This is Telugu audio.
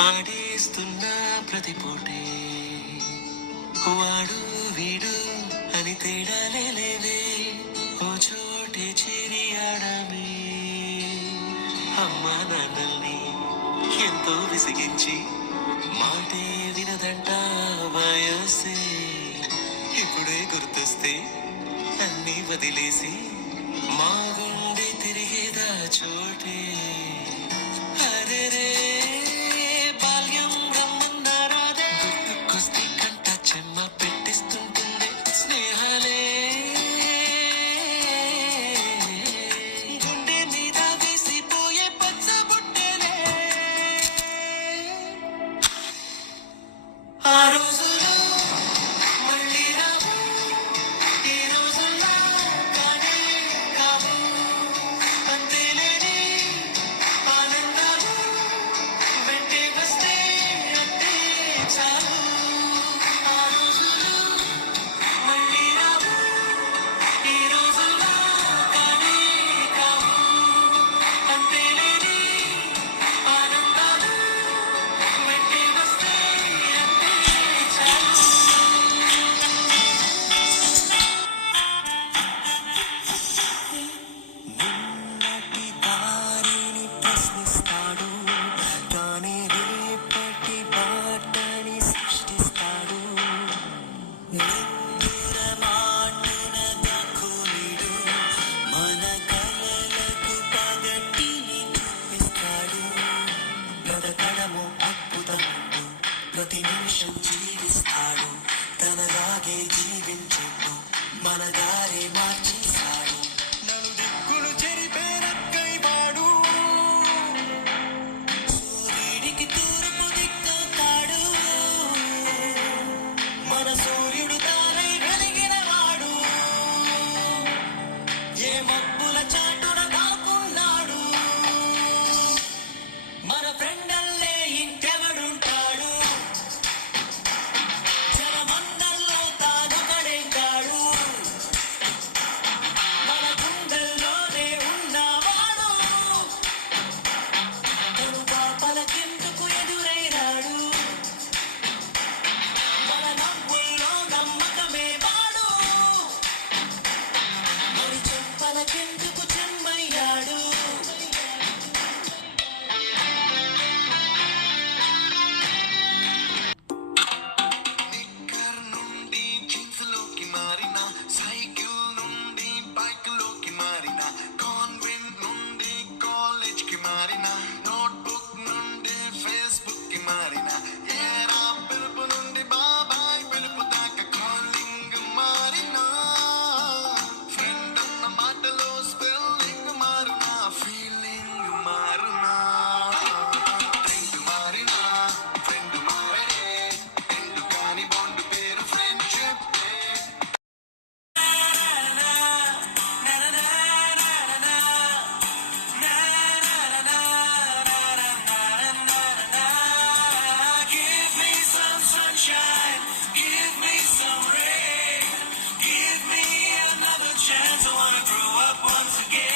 ఆడేస్తున్న ప్రతి పూటే వాడు వీడు అని తేడాలే లేవే, ఓ చోటే చేరి ఆడమే. అమ్మా నాన్నల్ని ఎంతో విసిగించి మాటే వినదంట వయసే. ఇప్పుడే గుర్తొస్తే అన్ని వదిలేసి మా గుండె తిరిగేదా చోటే. అరే రే బాల్యం రమ్మన్నారాదే, గుర్తుకొస్తే కంట చెమ్మ పెట్టిస్తుంటుండే స్నేహాలే. గుండె మీద వేసిపోయే పచ్చ బుట్టెలే. ఆ రోజులు మళ్ళీ రావు, ఈ రోజుల్లా కానే కావు. అంతేలేని ఆనందాలు వెంటే వస్తే అంతే చాలు. ఆ రోజులు మళ్ళీ రావు, ఈ రోజుల్లా కానే కావు. అంతేలేని ఆనందాలు వెంటే వస్తే అంతే చాలు. నిన్నటి దారిని ప్రశ్నిస్తాడు, తానే రేపటి బాటని సృష్టిస్తాడు. నిద్ర మాటున దక్కునిడు, మన కలలకు పగటిని చూపిస్తాడు. బ్రతకడము అద్భుతమంటూ ప్రతి నిమిషం జీవిస్తాడు, తనలాగే జీవించుతూ మన దారి మార్చేశాడు. నలుదిక్కులు చెరిపే రక్కైవాడు, సూర్యుడికి తూర్పు దిక్కవుతాడు. మన సూర్యుడు తానై వెలిగినవాడు, ఏ మబ్బుల చాటున దాక్కున్నాడు. మన ఫ్రెండల్లే ఇంకెవడుంటాడు, జనమందల్లో తానొకడేం కాడు. మన గుండెల్లోనే ఉన్నవాడు, తను పాపలకెందుకు ఎదురైనాడు. మన నవ్వుల్లో నమ్మకమే వాడు, మరి చెంపలకెందుకు చెమ్మయ్యాడు. నిక్కర్ నుండి జీన్స్ లోకి మారిన, సైకిల్ నుండి బైక్ లోకి మారిన, కాన్వెంట్ నుండి కాలేజ్ కి మారిన, నోట్బుక్ నుండి ఫేస్బుక్ కి మారిన, ఏరా పిలుపు నుండి బాబాయ్ పిలుపు దాకా కాలింగ్ మారిన, ఫ్రెండ్ అన్న మాటలో స్పెల్లింగ్ మారునా, ఫీలింగ్ మారునా. ట్రెండ్ మారినా ఫ్రెండ్ మారే, ఎండు కాని బాండ్ పేరు friendship. Give me some sunshine, give me some rain, give me another chance. I wanna grow up once again.